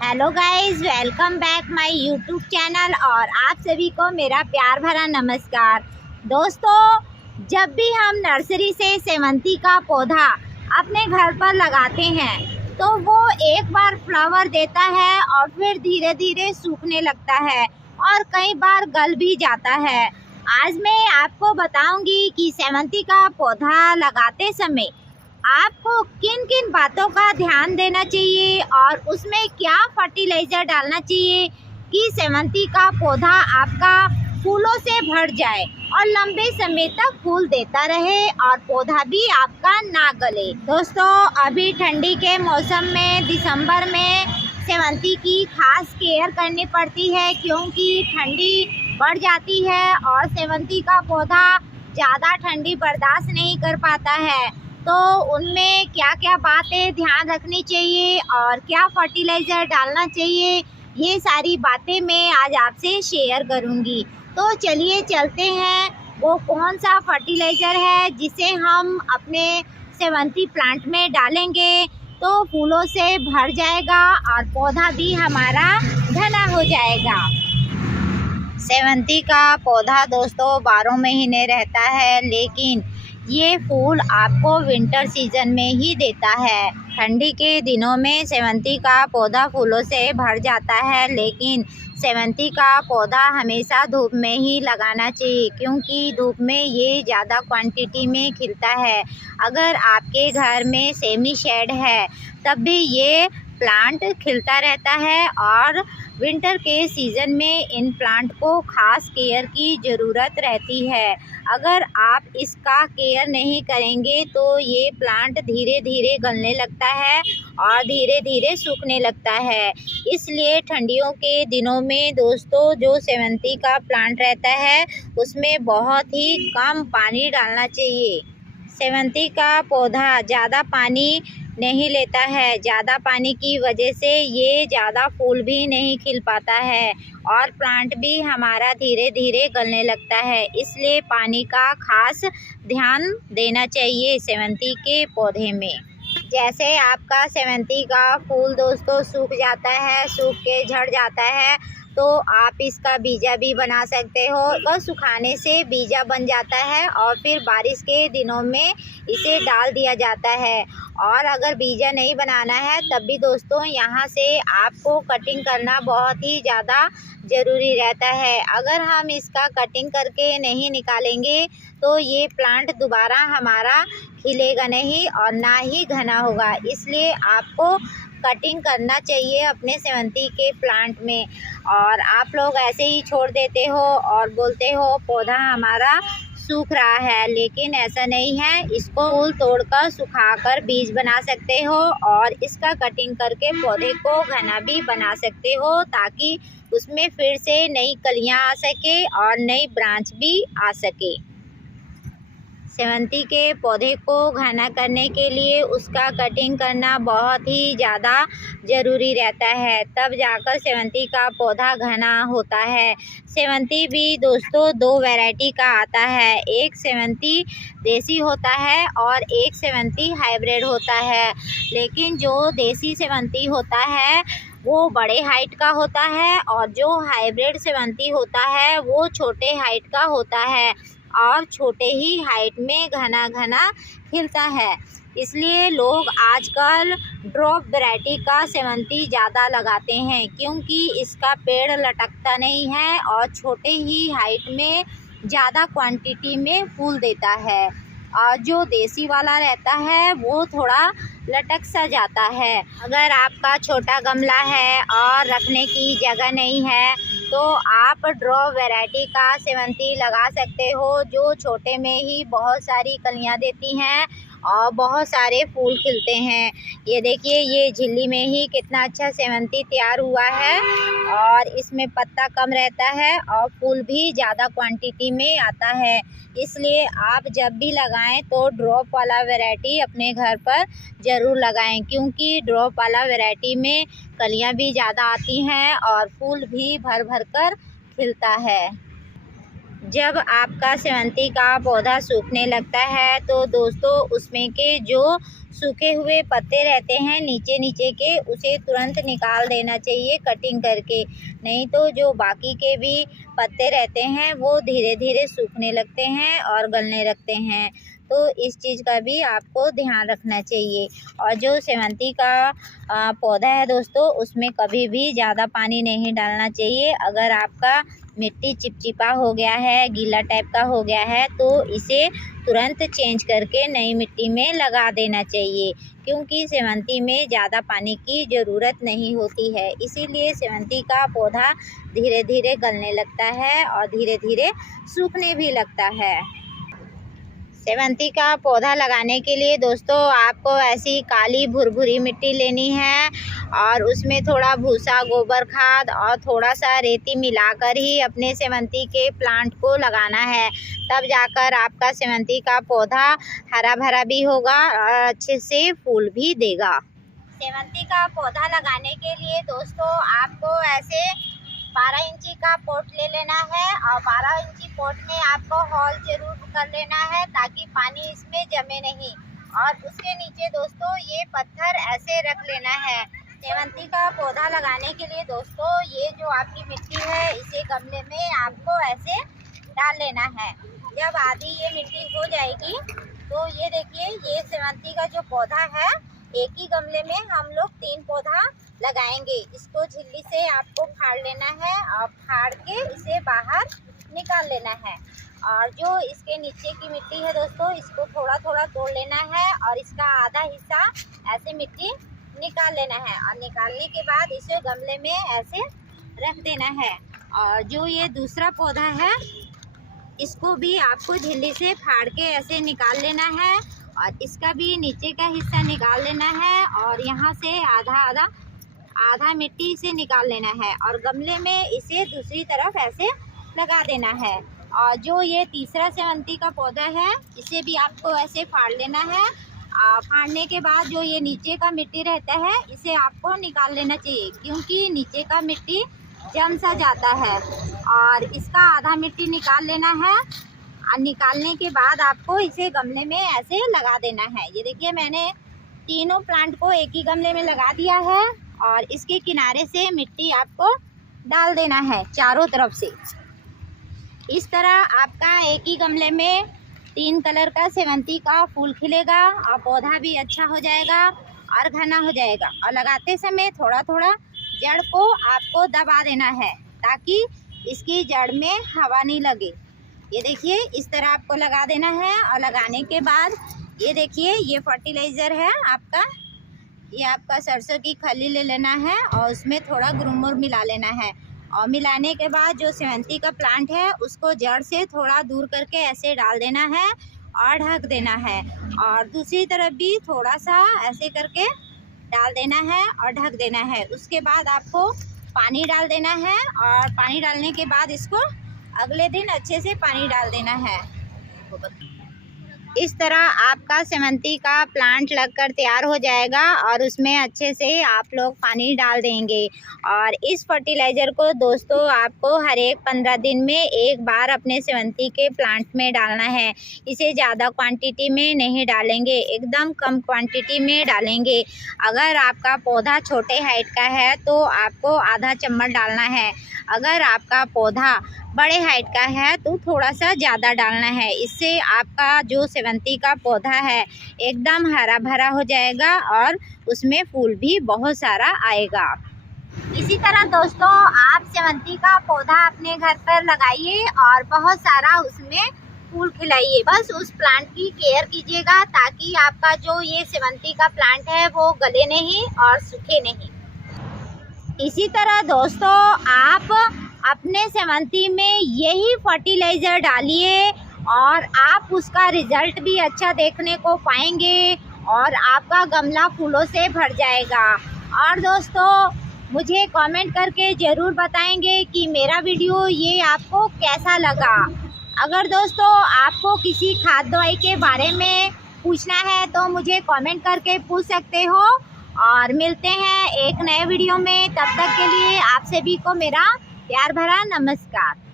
Hello guys, welcome back my YouTube channel और आप सभी को मेरा प्यार भरा नमस्कार। दोस्तों, जब भी हम नर्सरी से सेवंती का पौधा अपने घर पर लगाते हैं तो वो एक बार फ्लावर देता है और फिर धीरे धीरे सूखने लगता है और कई बार गल भी जाता है। आज मैं आपको बताऊंगी कि सेवंती का पौधा लगाते समय आपको किन किन बातों का ध्यान देना चाहिए और उसमें क्या फर्टिलाइज़र डालना चाहिए कि सेवंती का पौधा आपका फूलों से भर जाए और लंबे समय तक फूल देता रहे और पौधा भी आपका ना गले। दोस्तों, अभी ठंडी के मौसम में दिसंबर में सेवंती की खास केयर करनी पड़ती है क्योंकि ठंडी बढ़ जाती है और सेवंती का पौधा ज़्यादा ठंडी बर्दाश्त नहीं कर पाता है। तो उनमें क्या क्या बातें ध्यान रखनी चाहिए और क्या फर्टिलाइज़र डालना चाहिए, ये सारी बातें मैं आज आपसे शेयर करूंगी। तो चलिए चलते हैं, वो कौन सा फर्टिलाइज़र है जिसे हम अपने सेवंती प्लांट में डालेंगे तो फूलों से भर जाएगा और पौधा भी हमारा घना हो जाएगा। सेवंती का पौधा दोस्तों 12 महीने रहता है, लेकिन ये फूल आपको विंटर सीजन में ही देता है। ठंडी के दिनों में सेवंती का पौधा फूलों से भर जाता है, लेकिन सेवंती का पौधा हमेशा धूप में ही लगाना चाहिए क्योंकि धूप में ये ज़्यादा क्वांटिटी में खिलता है। अगर आपके घर में सेमी शेड है तब भी ये प्लांट खिलता रहता है और विंटर के सीज़न में इन प्लांट को खास केयर की ज़रूरत रहती है। अगर आप इसका केयर नहीं करेंगे तो ये प्लांट धीरे धीरे गलने लगता है और धीरे धीरे सूखने लगता है। इसलिए ठंडियों के दिनों में दोस्तों जो सेवंती का प्लांट रहता है उसमें बहुत ही कम पानी डालना चाहिए। सेवंती का पौधा ज़्यादा पानी नहीं लेता है। ज़्यादा पानी की वजह से ये ज़्यादा फूल भी नहीं खिल पाता है और प्लांट भी हमारा धीरे धीरे गलने लगता है। इसलिए पानी का खास ध्यान देना चाहिए सेवंती के पौधे में। जैसे आपका सेवंती का फूल दोस्तों सूख जाता है, सूख के झड़ जाता है, तो आप इसका बीजा भी बना सकते हो। वह सुखाने से बीजा बन जाता है और फिर बारिश के दिनों में इसे डाल दिया जाता है। और अगर बीजा नहीं बनाना है तब भी दोस्तों यहाँ से आपको कटिंग करना बहुत ही ज़्यादा ज़रूरी रहता है। अगर हम इसका कटिंग करके नहीं निकालेंगे तो ये प्लांट दोबारा हमारा खिलेगा नहीं और ना ही घना होगा। इसलिए आपको कटिंग करना चाहिए अपने सेवंती के प्लांट में। और आप लोग ऐसे ही छोड़ देते हो और बोलते हो पौधा हमारा सूख रहा है, लेकिन ऐसा नहीं है। इसको फूल तोड़कर सुखाकर बीज बना सकते हो और इसका कटिंग करके पौधे को घना भी बना सकते हो ताकि उसमें फिर से नई कलियां आ सके और नई ब्रांच भी आ सके। सेवंती के पौधे को घना करने के लिए उसका कटिंग करना बहुत ही ज़्यादा ज़रूरी रहता है, तब जाकर सेवंती का पौधा घना होता है। सेवंती भी दोस्तों 2 वैरायटी का आता है, एक सेवंती देसी होता है और एक सेवंती हाइब्रिड होता है। लेकिन जो देसी सेवंती होता है वो बड़े हाइट का होता है और जो हाइब्रिड सेवंती होता है वो छोटे हाइट का होता है और छोटे ही हाइट में घना घना खिलता है। इसलिए लोग आजकल ड्रॉप वैरायटी का सेवंती ज़्यादा लगाते हैं क्योंकि इसका पेड़ लटकता नहीं है और छोटे ही हाइट में ज़्यादा क्वांटिटी में फूल देता है। और जो देसी वाला रहता है वो थोड़ा लटक सा जाता है। अगर आपका छोटा गमला है और रखने की जगह नहीं है तो आप ड्रॉप वैरायटी का सेवंती लगा सकते हो जो छोटे में ही बहुत सारी कलियां देती हैं और बहुत सारे फूल खिलते हैं। ये देखिए, ये झिल्ली में ही कितना अच्छा सेवंती तैयार हुआ है और इसमें पत्ता कम रहता है और फूल भी ज़्यादा क्वांटिटी में आता है। इसलिए आप जब भी लगाएं तो ड्रॉप वाला वैरायटी अपने घर पर ज़रूर लगाएं क्योंकि ड्रॉप वाला वैरायटी में कलियां भी ज़्यादा आती हैं और फूल भी भर भर कर खिलता है। जब आपका सेवंती का पौधा सूखने लगता है तो दोस्तों उसमें के जो सूखे हुए पत्ते रहते हैं नीचे नीचे के, उसे तुरंत निकाल देना चाहिए कटिंग करके। नहीं तो जो बाकी के भी पत्ते रहते हैं वो धीरे धीरे सूखने लगते हैं और गलने लगते हैं। तो इस चीज़ का भी आपको ध्यान रखना चाहिए। और जो सेवंती का पौधा है दोस्तों, उसमें कभी भी ज़्यादा पानी नहीं डालना चाहिए। अगर आपका मिट्टी चिपचिपा हो गया है, गीला टाइप का हो गया है, तो इसे तुरंत चेंज करके नई मिट्टी में लगा देना चाहिए, क्योंकि सेवंती में ज़्यादा पानी की ज़रूरत नहीं होती है। इसीलिए सेवंती का पौधा धीरे धीरे गलने लगता है और धीरे धीरे सूखने भी लगता है। सेवंती का पौधा लगाने के लिए दोस्तों आपको ऐसी काली भुरभुरी मिट्टी लेनी है और उसमें थोड़ा भूसा, गोबर खाद और थोड़ा सा रेती मिलाकर ही अपने सेवंती के प्लांट को लगाना है। तब जाकर आपका सेवंती का पौधा हरा भरा भी होगा और अच्छे से फूल भी देगा। सेवंती का पौधा लगाने के लिए दोस्तों आपको ऐसे 12 इंची का पॉट ले लेना है और 12 इंची पॉट में आपको हॉल जरूर कर लेना है ताकि पानी इसमें जमे नहीं। और उसके नीचे दोस्तों ये पत्थर ऐसे रख लेना है। सेवंती का पौधा लगाने के लिए दोस्तों ये जो आपकी मिट्टी है इसे गमले में आपको ऐसे डाल लेना है। जब आधी ये मिट्टी हो जाएगी तो ये देखिए, ये सेवंती का जो पौधा है एक ही गमले में हम लोग 3 पौधा लगाएंगे। इसको झिल्ली से आपको फाड़ लेना है और फाड़ के इसे बाहर निकाल लेना है। और जो इसके नीचे की मिट्टी है दोस्तों, इसको थोड़ा थोड़ा तोड़ लेना है और इसका आधा हिस्सा ऐसे मिट्टी निकाल लेना है। और निकालने के बाद इसे गमले में ऐसे रख देना है। और जो ये दूसरा पौधा है इसको भी आपको झिल्ली से फाड़ के ऐसे निकाल लेना है और इसका भी नीचे का हिस्सा निकाल लेना है और यहाँ से आधा मिट्टी से निकाल लेना है और गमले में इसे दूसरी तरफ ऐसे लगा देना है। और जो ये तीसरा सेवंती का पौधा है इसे भी आपको ऐसे फाड़ लेना है। फाड़ने के बाद जो ये नीचे का मिट्टी रहता है इसे आपको निकाल लेना चाहिए, क्योंकि नीचे का मिट्टी जम सा जाता है। और इसका आधा मिट्टी निकाल लेना है और निकालने के बाद आपको इसे गमले में ऐसे लगा देना है। ये देखिए, मैंने तीनों प्लांट को एक ही गमले में लगा दिया है और इसके किनारे से मिट्टी आपको डाल देना है चारों तरफ से। इस तरह आपका एक ही गमले में 3 कलर का सेवंती का फूल खिलेगा और पौधा भी अच्छा हो जाएगा और घना हो जाएगा। और लगाते समय थोड़ा थोड़ा जड़ को आपको दबा देना है ताकि इसकी जड़ में हवा नहीं लगे। ये देखिए, इस तरह आपको लगा देना है। और लगाने के बाद ये देखिए, ये फर्टिलाइज़र है आपका, ये आपका सरसों की खली ले लेना है और उसमें थोड़ा ग्रूमर मिला लेना है। और मिलाने के बाद जो सेवंती का प्लांट है उसको जड़ से थोड़ा दूर करके ऐसे डाल देना है और ढक देना है। और दूसरी तरफ भी थोड़ा सा ऐसे करके डाल देना है और ढक देना है। उसके बाद आपको पानी डाल देना है और पानी डालने के बाद इसको अगले दिन अच्छे से पानी डाल देना है। इस तरह आपका सेवंती का प्लांट लगकर तैयार हो जाएगा और उसमें अच्छे से आप लोग पानी डाल देंगे। और इस फर्टिलाइज़र को दोस्तों आपको हर एक 15 दिन में एक बार अपने सेवंती के प्लांट में डालना है। इसे ज़्यादा क्वांटिटी में नहीं डालेंगे, एकदम कम क्वांटिटी में डालेंगे। अगर आपका पौधा छोटे हाइट का है तो आपको आधा चम्मच डालना है। अगर आपका पौधा बड़े हाइट का है तो थोड़ा सा ज़्यादा डालना है। इससे आपका जो सेवंती का पौधा है एकदम हरा भरा हो जाएगा और उसमें फूल भी बहुत सारा आएगा। इसी तरह दोस्तों आप सेवंती का पौधा अपने घर पर लगाइए और बहुत सारा उसमें फूल खिलाइए। बस उस प्लांट की केयर कीजिएगा ताकि आपका जो ये सेवंती का प्लांट है वो गले नहीं और सूखे नहीं। इसी तरह दोस्तों आप अपने सेवंती में यही फर्टिलाइज़र डालिए और आप उसका रिज़ल्ट भी अच्छा देखने को पाएंगे और आपका गमला फूलों से भर जाएगा। और दोस्तों मुझे कमेंट करके ज़रूर बताएंगे कि मेरा वीडियो ये आपको कैसा लगा। अगर दोस्तों आपको किसी खाद दवाई के बारे में पूछना है तो मुझे कमेंट करके पूछ सकते हो। और मिलते हैं एक नए वीडियो में, तब तक के लिए आप सभी को मेरा प्यार भरा नमस्कार।